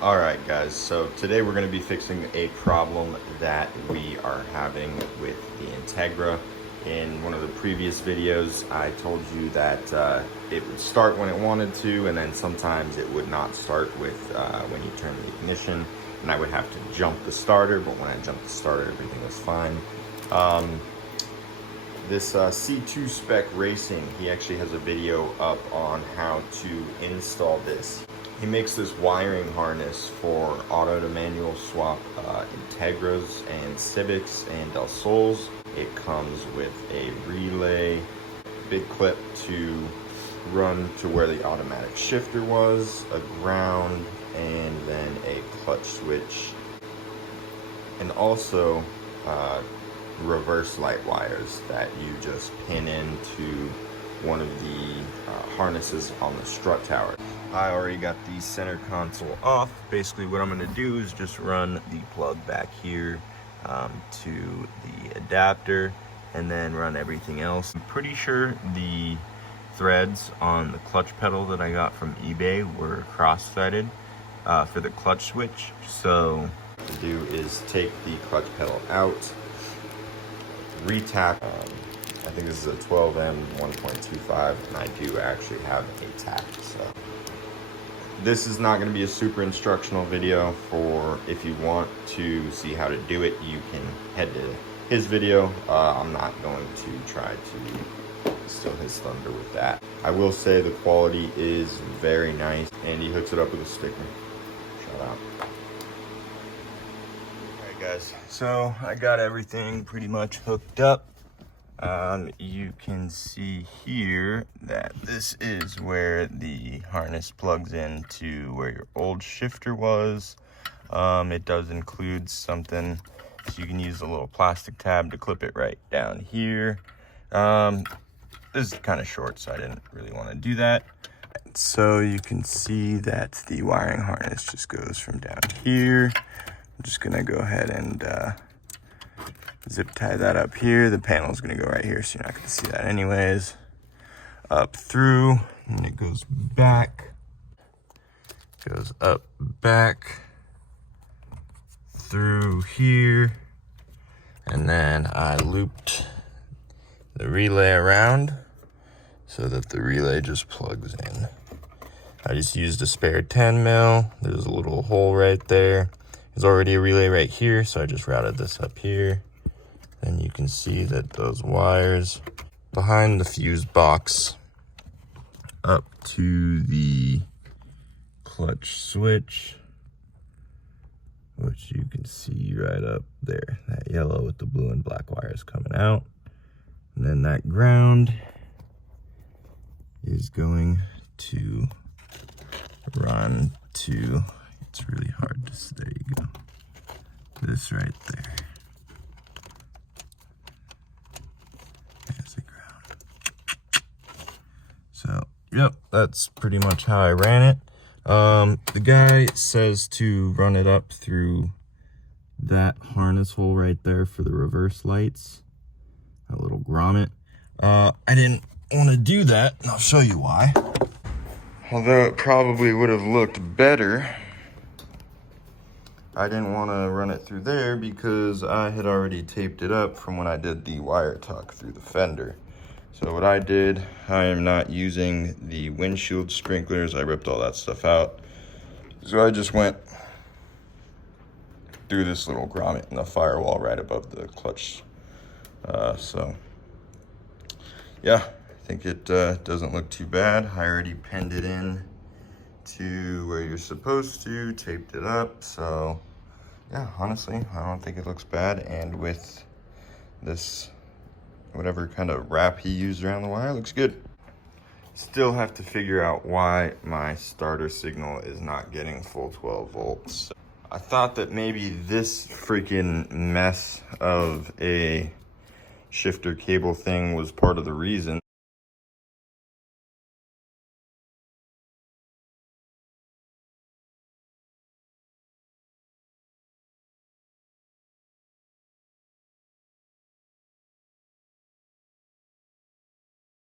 Alright guys, so today we're going to be fixing a problem that we are having with the Integra. In one of the previous videos I told you that it would start when it wanted to, and then sometimes it would not start with when you turn the ignition, and I would have to jump the starter, but when I jumped the starter everything was fine. This C2 Spec Racing, he actually has a video up on how to install this. He makes this wiring harness for auto to manual swap Integras and Civics and Del Sols. It comes with a relay, big clip to run to where the automatic shifter was, a ground, and then a clutch switch, and also reverse light wires that you just pin into one of the harnesses on the strut tower. I already got the center console off. Basically what I'm going to do is just run the plug back here to the adapter and then run everything else. I'm pretty sure the threads on the clutch pedal that I got from eBay were cross-threaded for the clutch switch. So what to do is take the clutch pedal out, retap. I think this is a 12M 1.25, and I do actually have a tap. So this is not going to be a super instructional video. For if you want to see how to do it, you can head to his video. I'm not going to try to steal his thunder with that. I will say the quality is very nice, and he hooks it up with a sticker. Shout out. Alright guys, so I got everything pretty much hooked up. You can see here that this is where the harness plugs into where your old shifter was. It does include something, so you can use a little plastic tab to clip it right down here. This is kind of short, so I didn't really want to do that. So you can see that the wiring harness just goes from down here. I'm just gonna go ahead and zip tie that up here. The panel is going to go right here, so you're not going to see that anyways. Up through, and it goes back. Goes up, back, through here. And then I looped the relay around so that the relay just plugs in. I just used a spare 10 mil. There's a little hole right there. There's already a relay right here, so I just routed this up here. And you can see that those wires behind the fuse box up to the clutch switch, which you can see right up there, that yellow with the blue and black wires coming out. And then that ground is going to run to, it's really hard to see, there you go, this right there. So, yep, that's pretty much how I ran it. The guy says to run it up through that harness hole right there for the reverse lights, that little grommet. I didn't want to do that, and I'll show you why. Although it probably would have looked better, I didn't want to run it through there because I had already taped it up from when I did the wire tuck through the fender. So what I did, I am not using the windshield sprinklers. I ripped all that stuff out. So I just went through this little grommet in the firewall right above the clutch. So yeah, I think it doesn't look too bad. I already pinned it in to where you're supposed to, taped it up. So yeah, honestly, I don't think it looks bad. And with this whatever kind of wrap he used around the wire, looks good. Still have to figure out why my starter signal is not getting full 12 volts. I thought that maybe this freaking mess of a shifter cable thing was part of the reason.